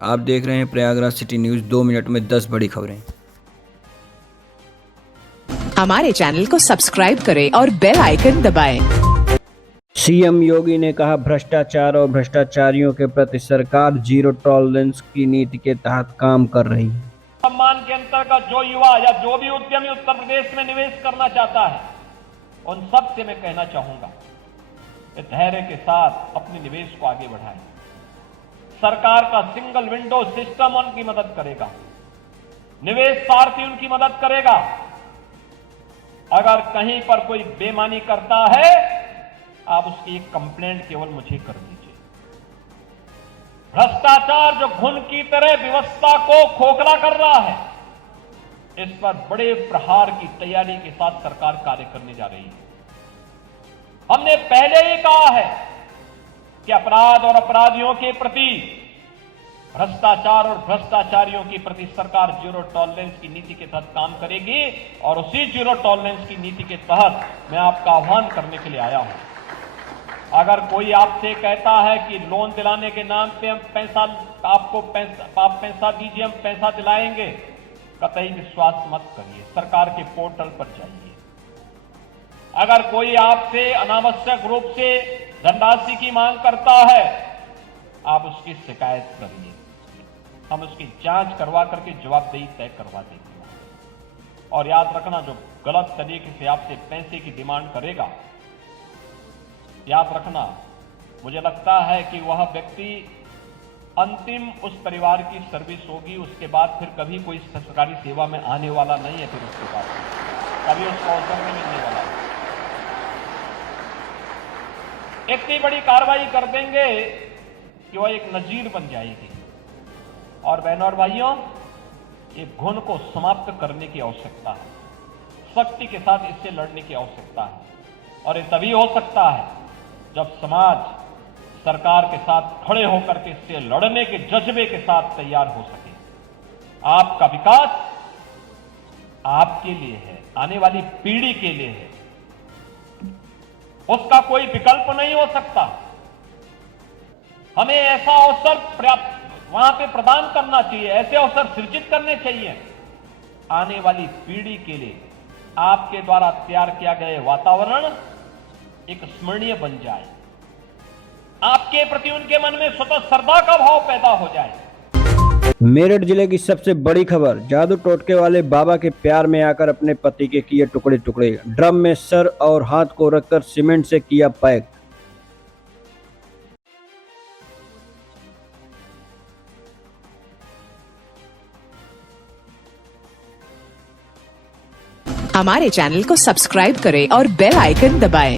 आप देख रहे हैं प्रयागराज सिटी न्यूज़। 2 मिनट में 10 बड़ी खबरें। हमारे चैनल को सब्सक्राइब करें और बेल आइकन दबाएं। सीएम योगी ने कहा, भ्रष्टाचार और भ्रष्टाचारियों के प्रति सरकार जीरो टॉलरेंस की नीति के तहत काम कर रही है। सम्मान के अंतर्गत जो युवा या जो भी उद्यमी उत्तर प्रदेश में निवेश करना चाहता है, उन सब से मैं कहना चाहूंगा कि धैर्य के साथ अपने निवेश को आगे बढ़ाएं। सरकार का सिंगल विंडो सिस्टम उनकी मदद करेगा, निवेश सारथी उनकी मदद करेगा। अगर कहीं पर कोई बेईमानी करता है, आप उसकी एक कंप्लेंट केवल मुझे कर दीजिए। भ्रष्टाचार जो घुन की तरह व्यवस्था को खोखला कर रहा है, इस पर बड़े प्रहार की तैयारी के साथ सरकार कार्य करने जा रही है। हमने पहले ही कहा है कि अपराध और अपराधियों के प्रति, भ्रष्टाचार और भ्रष्टाचारियों के प्रति सरकार जीरो टॉलरेंस की नीति के तहत काम करेगी। और उसी जीरो टॉलरेंस की नीति के तहत मैं आपका आह्वान करने के लिए आया हूं। अगर कोई आपसे कहता है कि लोन दिलाने के नाम पे हम आप पैसा दीजिए, हम पैसा दिलाएंगे, कतई विश्वास मत करिए। सरकार के पोर्टल पर जाइए। अगर कोई आपसे अनावश्यक रूप से धनराशि की मांग करता है, आप उसकी शिकायत करिए। हम उसकी जांच करवा करके जवाबदेही तय करवा देंगे। और याद रखना, जो गलत तरीके से आपसे पैसे की डिमांड करेगा, याद रखना, मुझे लगता है कि वह व्यक्ति अंतिम उस परिवार की सर्विस होगी, उसके बाद फिर कभी कोई सरकारी सेवा में आने वाला नहीं है। फिर उसके बाद कभी उसको अवसर नहीं मिलने वाला है। इतनी बड़ी कार्रवाई कर देंगे कि वह एक नजीर बन जाएगी। और बहनों और भाइयों, ये घुन को समाप्त करने की आवश्यकता है, सख्ती के साथ इससे लड़ने की आवश्यकता है। और ये तभी हो सकता है जब समाज सरकार के साथ खड़े होकर के इससे लड़ने के जज्बे के साथ तैयार हो सके। आपका विकास आपके लिए है, आने वाली पीढ़ी के लिए है, उसका कोई विकल्प नहीं हो सकता। हमें ऐसा अवसर वहां पे प्रदान करना चाहिए, ऐसे अवसर सृजित करने चाहिए आने वाली पीढ़ी के लिए। आपके द्वारा तैयार किया गया वातावरण एक स्मरणीय बन जाए, आपके प्रति उनके मन में स्वतः श्रद्धा का भाव पैदा हो जाए। मेरठ जिले की सबसे बड़ी खबर, जादू टोटके वाले बाबा के प्यार में आकर अपने पति के किए टुकड़े टुकड़े, ड्रम में सर और हाथ को रखकर सीमेंट से किया पैक। हमारे चैनल को सब्सक्राइब करें और बेल आइकन दबाएं।